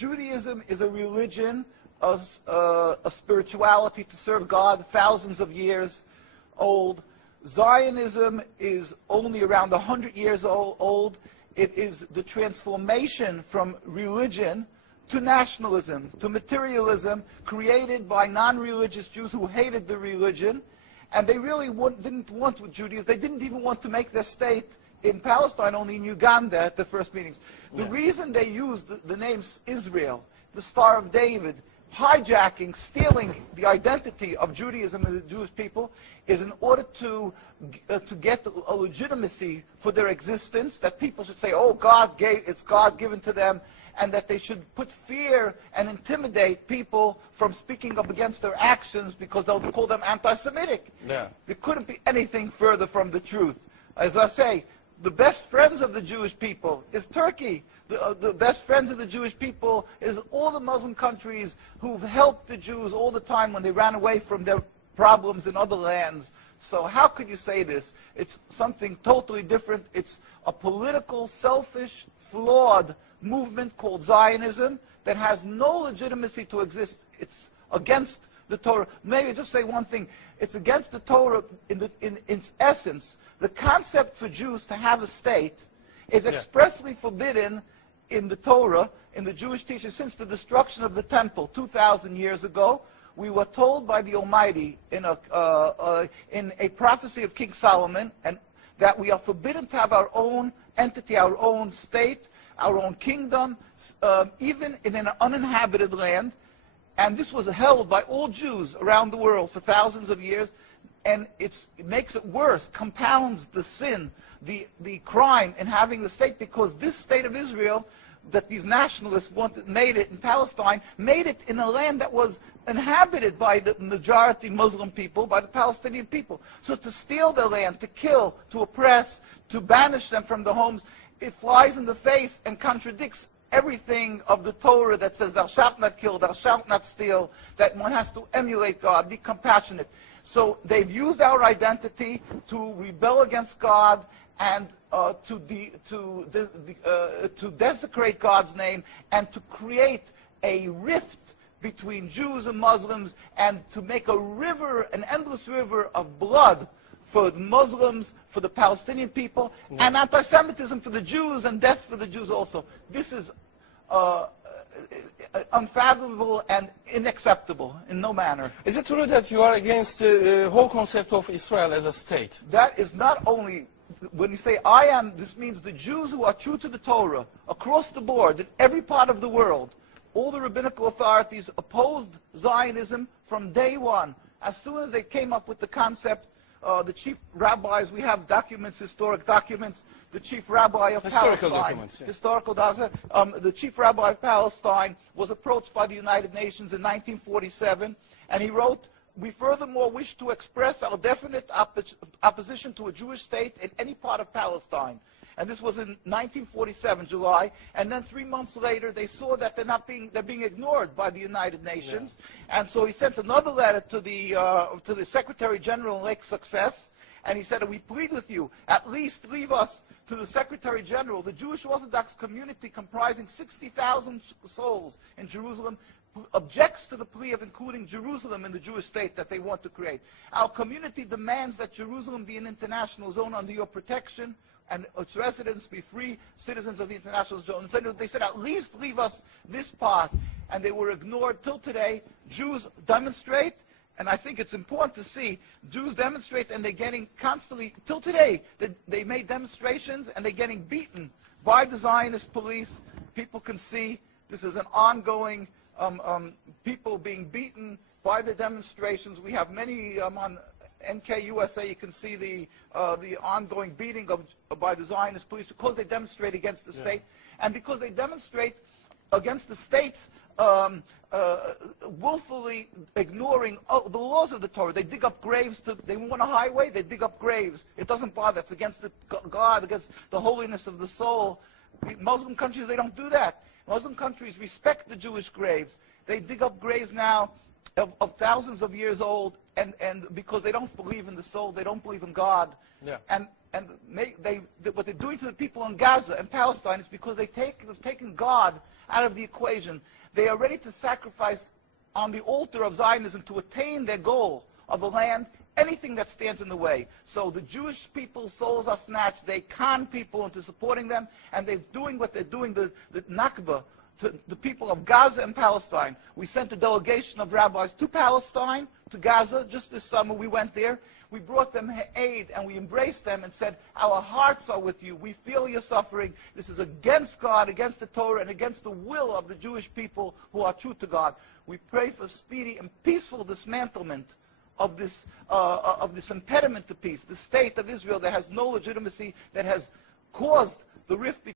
Judaism is a religion, a spirituality to serve God, thousands of years old. Zionism is only around 100 years old. It is the transformation from religion to nationalism, to materialism, created by non-religious Jews who hated the religion. And they really didn't want with Judaism. They didn't even want to make their state in Palestine, only in Uganda at the first meetings. The reason they used the name Israel, the Star of David, hijacking, stealing the identity of Judaism and the Jewish people, is in order to get a legitimacy for their existence, that people should say, oh, it's God given to them, and that they should put fear and intimidate people from speaking up against their actions because they'll call them anti-Semitic. Yeah. There couldn't be anything further from the truth. As I say, the best friends of the Jewish people is Turkey. The best friends of the Jewish people is all the Muslim countries who've helped the Jews all the time when they ran away from their problems in other lands. So how could you say this? It's something totally different. It's a political, selfish, flawed movement called Zionism that has no legitimacy to exist. It's against the Torah. Maybe just say one thing. It's against the Torah in its essence. The concept for Jews to have a state is expressly forbidden in the Torah, in the Jewish teaching, since the destruction of the temple 2,000 years ago. We were told by the Almighty in a prophecy of King Solomon, and that we are forbidden to have our own entity, our own state, our own kingdom, even in an uninhabited land. And this was held by all Jews around the world for thousands of years. And it makes it worse, compounds the sin, the crime in having the state, because this state of Israel that these nationalists made it in Palestine, made it in a land that was inhabited by the majority Muslim people, by the Palestinian people. So to steal their land, to kill, to oppress, to banish them from the homes, it flies in the face and contradicts everything of the Torah that says thou shalt not kill, thou shalt not steal, that one has to emulate God, be compassionate. So they've used our identity to rebel against God and to desecrate God's name, and to create a rift between Jews and Muslims, and to make a river, an endless river of blood for the Muslims, for the Palestinian people, and anti-Semitism for the Jews, and death for the Jews also. This is unfathomable and unacceptable in no manner. Is it true that you are against the whole concept of Israel as a state? That is not only, when you say I am, this means the Jews who are true to the Torah, across the board, in every part of the world, all the rabbinical authorities opposed Zionism from day one. As soon as they came up with the concept, the chief rabbis, we have documents, historic documents, the chief rabbi of Palestine, the chief rabbi of Palestine was approached by the United Nations in 1947, and he wrote, "We furthermore wish to express our definite opposition to a Jewish state in any part of Palestine." And this was in 1947, July. And then 3 months later, they saw that they're being ignored by the United Nations. And so he sent another letter to the Secretary General in Lake Success, and he said, "We plead with you, at least leave us to the Secretary General. The Jewish Orthodox community, comprising 60,000 souls in Jerusalem, objects to the plea of including Jerusalem in the Jewish state that they want to create. Our community demands that Jerusalem be an international zone under your protection, and its residents be free citizens of the international zone." So they said, at least leave us this part. And they were ignored till today. Jews demonstrate, and I think it's important to see, Jews demonstrate, and they're getting constantly, till today, they made demonstrations, and they're getting beaten by the Zionist police. People can see this is an ongoing, people being beaten by the demonstrations. We have many on NKUSA, you can see the ongoing beating by the Zionist police because they demonstrate against the state, and because they demonstrate against the states willfully ignoring the laws of the Torah. They dig up graves. They want a highway, they dig up graves. It doesn't bother. It's against God, against the holiness of the soul. Muslim countries, they don't do that. Muslim countries respect the Jewish graves. They dig up graves now of thousands of years old, and because they don't believe in the soul, they don't believe in God. Yeah. And and what they're doing to the people in Gaza and Palestine is because they've taken God out of the equation. They are ready to sacrifice on the altar of Zionism to attain their goal of a land, anything that stands in the way. So the Jewish people's souls are snatched. They con people into supporting them, and they're doing what they're doing, the Nakba, to the people of Gaza and Palestine. We sent a delegation of rabbis to Palestine, to Gaza, just this summer. We went there. We brought them aid, and we embraced them and said, our hearts are with you. We feel your suffering. This is against God, against the Torah, and against the will of the Jewish people who are true to God. We pray for speedy and peaceful dismantlement of this impediment to peace, the state of Israel that has no legitimacy, that has caused the rift between